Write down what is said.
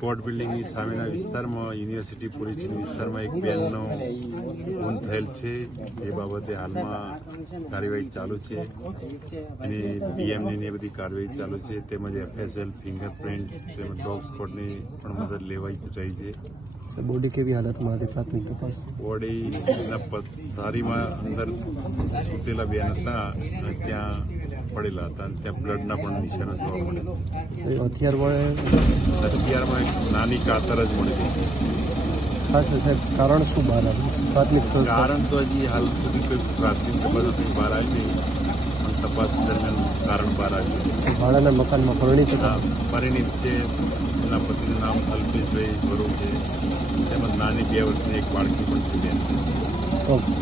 Court બિલ્ડિંગની સામેના વિસ્તારમાં university પોલીસના વિસ્તારમાં એક બેનનો ખૂન થયેલ છે. એ બાબતે હાલમાં કાર્યવાહી ચાલુ છે અને ડીએમની બધી કાર્યવાહી ચાલુ છે. તેમજ FSL, ફિંગરપ્રિન્ટ તેમજ ડોગ સ્કોડની પણ મદદ લેવાઈ રહી છે. બોડી કેવી હાલતમાં હતી? પ્રાથમિક તપાસ બોડીના પથારીમાં અંદર સૂતેલા બેન હતા અને ત્યાં પડેલા હતા અને ત્યાં બ્લડના પણ નિશાનો જોવા મળે. હથિયાર વડે હથિયારમાં એક નાની કાતર જ મળી ગઈ છે. ખાસ સાહેબ કારણ શું બહાર આવ્યું? પ્રાથમિક કારણ તો હજી હાલ સુધી કોઈ પ્રાથમિક તપાસ બહાર આવી નહીં, પણ તપાસ દરમિયાન કારણ બહાર આવ્યું. ભાડાના મકાનમાં પરિણીત હતા. પરિણીત છે. એના પતિનું નામ અલ્પેશભાઈ ભરૂ છે. તેમજ નાની 2 વર્ષની એક બાળકી પણ છે બેન. ઓકે.